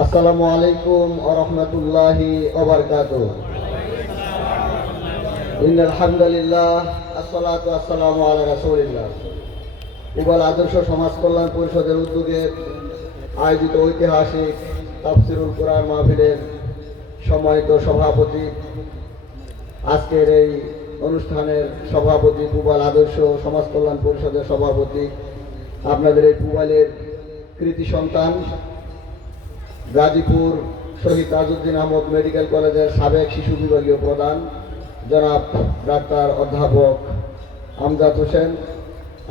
আসসালামু আলাইকুম আরহামতুল্লাহি ওবরকাত আলহামদুলিল্লাহ আসসালাতু আসসালামু আলা রাসূলিল্লাহ। উবাল আদর্শ সমাজ কল্যাণ পরিষদের উদ্যোগে আয়োজিত ঐতিহাসিক তাফসিরুল কোরআন মাহফিলের সম্মানিত সভাপতি, আজকের এই অনুষ্ঠানের সভাপতি পুবাল আদর্শ সমাজ কল্যাণ পরিষদের সভাপতি, আপনাদের এই পুবালের কৃতি সন্তান গাজীপুর শহীদ তাজউদ্দিন আহমদ মেডিকেল কলেজের সাবেক শিশু বিভাগীয় প্রধান জনাব ডাক্তার অধ্যাপক আমজাদ হোসেন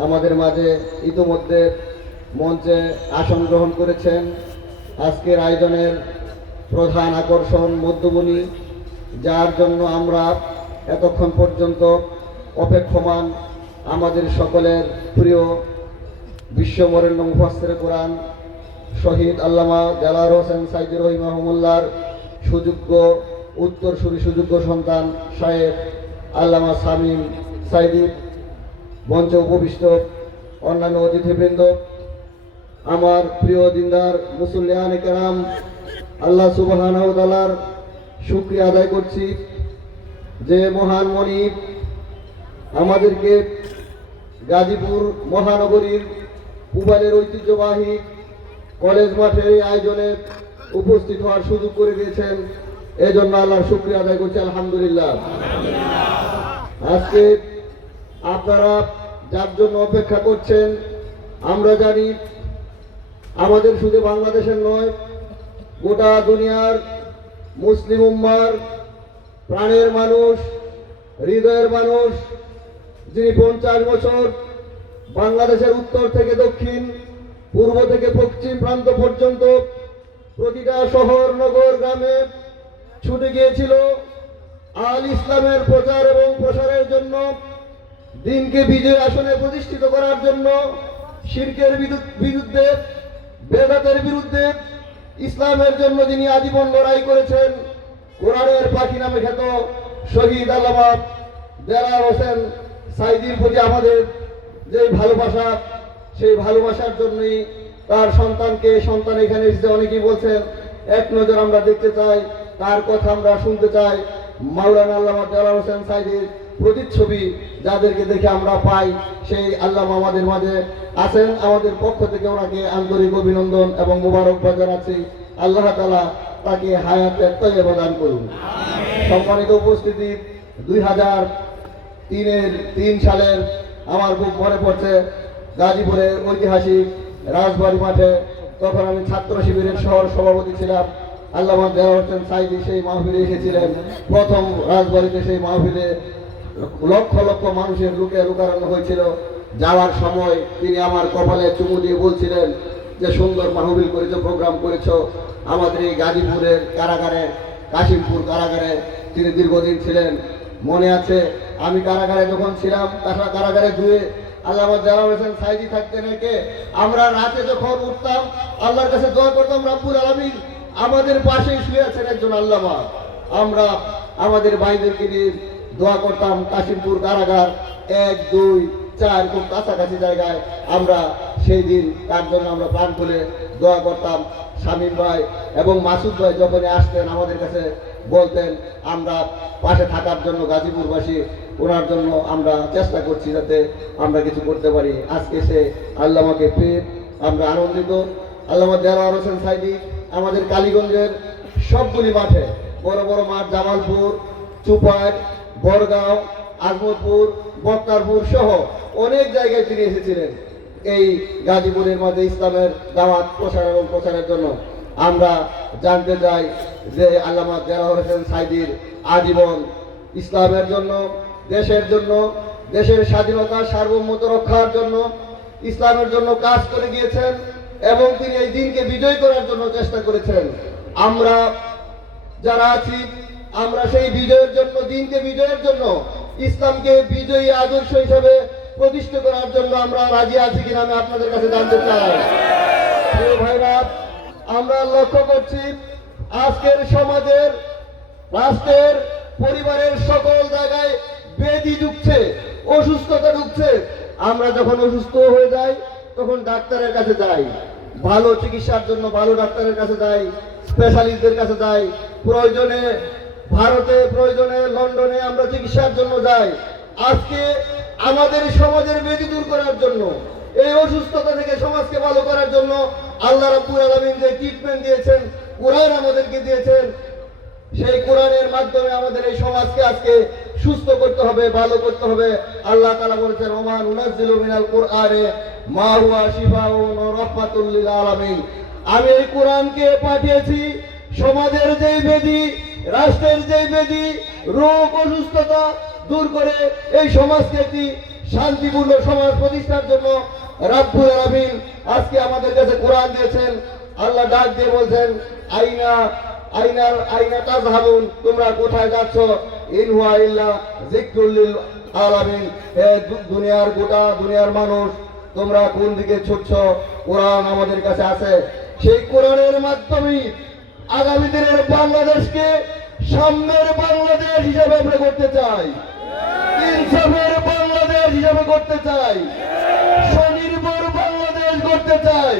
আমাদের মাঝে ইতিমধ্যে মঞ্চে আসন গ্রহণ করেছেন। আজকের আয়োজনের প্রধান আকর্ষণ মধ্যমণি, যার জন্য আমরা এতক্ষণ পর্যন্ত অপেক্ষমান আমাদের সকলের প্রিয় বিশ্ববরেণ্য মুফাসসির কোরআন। শহীদ আল্লামা জালার হোসেন সাইদুর রহিম রহমুল্লার সুযোগ্য উত্তরসূরি সুযোগ্য সন্তান সাহেব আল্লামা সামিম সাইদি, মঞ্চে উপবিষ্ট অন্যান্য অতিথিবৃন্দ, আমার প্রিয় দিনদার মুসল্লিয়ান কেরাম, আল্লাহ সুবাহানার শুক্রিয়া আদায় করছি। যে মহান মনিব আমাদেরকে গাজীপুর মহানগরীর পুবালের ঐতিহ্যবাহী কলেজ মাঠের এই আয়োজনে উপস্থিত হওয়ার সুযোগ করে দিয়েছেন। এই জন্য আল্লাহর শুক্রিয়া আদায় করছি, আলহামদুলিল্লাহ। আজকে আপনারা যার জন্য অপেক্ষা করছেন, আমরা জানি আমাদের শুধু বাংলাদেশের নয়, গোটা দুনিয়ার মুসলিম উম্মার প্রাণের মানুষ, হৃদয়ের মানুষ, যিনি পঞ্চাশ বছর বাংলাদেশের উত্তর থেকে দক্ষিণ পূর্ব থেকে পশ্চিম প্রান্ত পর্যন্ত প্রতিটা শহর, নগর, গ্রামে ছুটে গিয়েছিল আল ইসলামের প্রচার এবং প্রসারের জন্য, দিনকে বিজয় আসনে প্রতিষ্ঠিত করার জন্য, শিরকের বিরু- বিরুদ্ধে, বেদাতের বিরুদ্ধে ইসলামের জন্য যিনি আজীবন লড়াই করেছেন, কোরআনের পাখি নামে খ্যাত শহীদ আল্লামা দেলার হোসেন সাইদির প্রতি আমাদের যে ভালোবাসা সেই ভালোবাসার জন্যই তার সন্তানকে সন্তান এখানে এসেছে। অনেকেই বলছেন এক নজর আমরা দেখতে চাই তার কথা আমরা শুনতে চাই। মাওলানা আল্লামা দেলার হোসেন সাইদির প্রতিচ্ছবি যাদেরকে দেখে আমরা পাই সেই আল্লাহ আমাদের মাঝে আছেন। আমাদের পক্ষ থেকে ওনাকে আন্তরিক অভিনন্দন এবং মুবারকবাদ জানাচ্ছি। আল্লাহ তালা তাকে হায়াতে তৈরি দান করুন। সম্মানিত উপস্থিতি দুই হাজার তিনের তিন সালের আমার খুব মনে পড়ছে। গাজীপুরের ঐতিহাসিক রাজবাড়ি মাঠে তখন আমি ছাত্র শিবিরের শহর সভাপতি ছিলাম। আল্লামা দেওয়া হোসেন সাইদি সেই মাহফিলে এসেছিলেন। প্রথম রাজবাড়িতে সেই মাহফিলে লক্ষ লক্ষ মানুষের লুকে লুকারানো হয়েছিল। যাওয়ার সময় তিনি আমার কপালে চুমু দিয়ে বলছিলেন যে, সুন্দর মাহফিল করেছ, প্রোগ্রাম করেছ। আমাদের এই গাজীপুরের কারাগারে, কাশিমপুর কারাগারে তিনি দীর্ঘদিন ছিলেন। মনে আছে, আমি কারাগারে যখন ছিলাম, তাছাড়া কারাগারে ধুয়ে সাইদি থাকতেন আমরা রাতে যখন উঠতাম, আল্লাহর কাছে দোয়া করতাম আমাদের পাশেই শুয়ে আছেন একজন আল্লামা। আমরা আমাদের ভাইদেরকে নিয়ে দোয়া করতাম, কাশিমপুর কারাগার এক, দুই, চার, খুব কাছাকাছি জায়গায়। আমরা সেই দিন তার জন্য আমরা প্রাণ খুলে দোয়া করতাম। শামীম ভাই এবং মাসুদ ভাই যখনই আসতেন আমাদের কাছে বলতেন, আমরা পাশে থাকার জন্য গাজীপুরবাসী, ওনার জন্য আমরা চেষ্টা করছি যাতে আমরা কিছু করতে পারি। আজকে সে আল্লামাকে পেয়ে আমরা আনন্দিত। আল্লামা দেওয়ার হোসেন সাইদি, আমাদের কালীগঞ্জের সবগুলি মাঠে, বড় বড় মাঠ, জামালপুর চুপার বড়গাঁও, আজমতপুর, বক্তারপুর সহ অনেক জায়গায় তিনি এসেছিলেন এই গাজীপুরের মাঝে ইসলামের দাওয়াত প্রসার এবং প্রচারের জন্য। আমরা জানতে চাই যে আল্লামা দেওয়ার হোসেন সাইদির আজীবন ইসলামের জন্য, দেশের জন্য, দেশের স্বাধীনতা সার্বভৌমত্ব রক্ষার জন্য ইসলামের জন্য কাজ করে গিয়েছেন এবং তিনি এই দিনকে বিজয় করার জন্য চেষ্টা করেছেন। আমরা যারা আছি, আমরা সেই বিজয়ের জন্য, দিনকে বিজয়ের জন্য, ইসলামকে বিজয়ী আদর্শ হিসেবে প্রতিষ্ঠা করার জন্য আমরা রাজি আছি কিনা আমি আপনাদের কাছে জানতে চাই। ভাইরা আমরা লক্ষ্য করছি আজকের সমাজের রাষ্ট্রের পরিবারের সকল জায়গায় বেদি ঢুকছে, অসুস্থতা ঢুকছে। আমরা যখন অসুস্থ হয়ে যাই, তখন ডাক্তারের কাছে যাই। ভালো চিকিৎসার জন্য ভালো ডাক্তারের কাছে যাই স্পেশালিস্টদের কাছে যাই। প্রয়োজনে ভারতে, প্রয়োজনে লন্ডনে আমরা চিকিৎসার জন্য যাই। আজকে আমাদের সমাজের বেদি দূর করার জন্য, এই অসুস্থতা থেকে সমাজকে ভালো করার জন্য আল্লাহ রাব্বুল আলামিন যে ট্রিটমেন্ট দিয়েছেন, কোরআন আমাদেরকে দিয়েছেন, সেই কোরআনের মাধ্যমে আমাদের এই সমাজকে আজকে সুস্থ করতে হবে, ভালো করতে হবে। আল্লাহ তাআলা বলেছেন ওমান উনাজ্জিলু মিনাল কোরআনে মা হুয়া শিফাউন ওয়া রাহমাতুল লিল আলামিন। আমি এই কোরআনকে পাঠিয়েছি, সমাজের যেই বেদি, রাষ্ট্রের যেই বেদি, রোগ, অসুস্থতা দূর করে এই সমাজকে একটি শান্তিপূর্ণ সমাজ প্রতিষ্ঠার জন্য রাব্বুল আলামিন আজকে আমাদের কাছে কোরআন দিয়েছেন। আল্লাহ ডাক দিয়ে বলছেন, আইনা, আইনার, আইনা তাজহাবুন, তোমরা কোথায় যাচ্ছ? ইন হুয়া ইল্লা যিকরুল আলামিন। হে দুনিয়ার গোটা দুনিয়ার মানুষ, তোমরা কোন দিকে ছুটছ? কোরআন আমাদের কাছে আছে। সেই কোরআনের মাধ্যমে আগামী দিনের বাংলাদেশকে সামনের বাংলাদেশ হিসাবে আমরা করতে চাই। বাংলাদেশ হিসাবে করতে চাই। স্বনির্ভর বাংলাদেশ করতে চাই।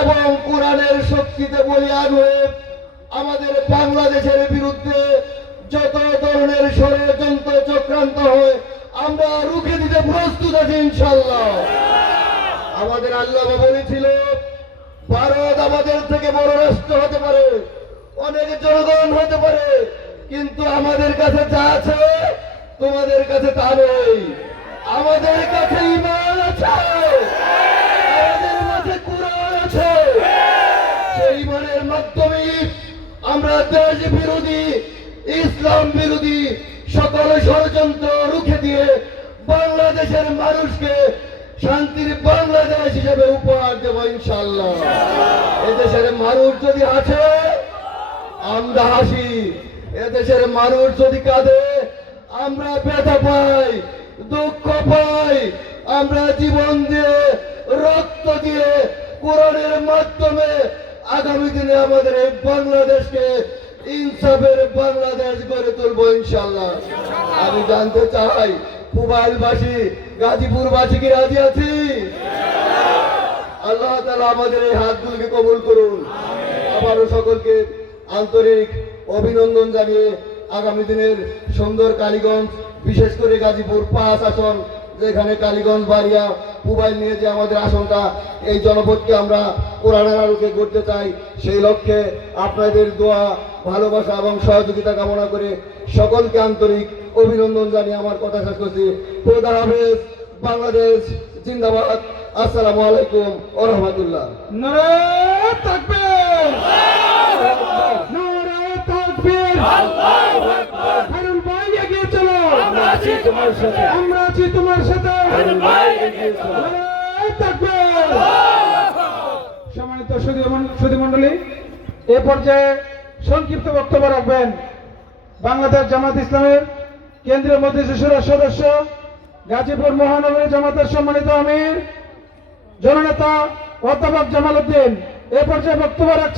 এবং কোরআনের শক্তিতে বলিয়ান হয়ে আমাদের বাংলাদেশের বিরুদ্ধে যত ধরনের ষড়যন্ত্র চক্রান্ত হয়, আমরা রুখে দিতে প্রস্তুত আছি ইনশাল্লাহ আমাদের আল্লাহ বলেছিল, ভারত আমাদের থেকে বড় রাষ্ট্র হতে পারে, অনেক জনগণ হতে পারে, কিন্তু আমাদের কাছে যা আছে তোমাদের কাছে তা নেই আমাদের কাছে ইমান আছে। আমাদের মাঝে কোরআন আছে। সেই ইমানের মাধ্যমে আমরা দেশ বিরোধী, ইসলাম বিরোধী সকল ষড়যন্ত্র রুখে দিয়ে বাংলাদেশের মানুষকে শান্তির বাংলাদেশ হিসেবে উপহার দেব ইনশাল্লাহ এদেশের মানুষ যদি আছে, আমরা হাসি। এদেশের মানুষ যদি কাঁদে, আমরা ব্যথা পাই। দুঃখ পাই। আমরা জীবন দিয়ে, রক্ত দিয়ে, কোরআনের মাধ্যমে আগামী দিনে আমাদের এই বাংলাদেশকে ইনসাফের বাংলাদেশ গড়ে তুলবো ইনশাল্লাহ আমি জানতে চাই মোবাইলবাসী গাজীপুরবাসী কি রাজি আছি? আল্লাহ তালা আমাদের এই হাতগুলোকে কবুল করুন। আবারও সকলকে আন্তরিক অভিনন্দন জানিয়ে আগামী দিনের সুন্দর কালীগঞ্জ, বিশেষ করে গাজীপুর পাঁচ আসন, যেখানে কালীগঞ্জ, বাড়িয়া মোবাইল নিয়ে যে আমাদের আসনটা, এই জনপদকে আমরা কোরআনের আলোকে করতে চাই। সেই লক্ষ্যে আপনাদের দোয়া, ভালোবাসা এবং সহযোগিতা কামনা করে সকলকে আন্তরিক অভিনন্দন জানিয়ে আমার কথা শেষ করছি। খোদা হাফেজ, বাংলাদেশ জিন্দাবাদ। আসসালামু আলাইকুম ও তোমার সাথে। আমরা আছি তোমার সাথে। সম্মানিত সুধী মণ্ডলী এ পর্যায়ে সংক্ষিপ্ত বক্তব্য রাখবেন বাংলাদেশ জামাত ইসলামের কেন্দ্রীয় মন্ত্রী মন্ত্রিসভার সদস্য গাজীপুর মহানগরী জামাতের সম্মানিত আমির জননেতা অধ্যাপক জামাল উদ্দিন। এ পর্যায়ে বক্তব্য রাখছেন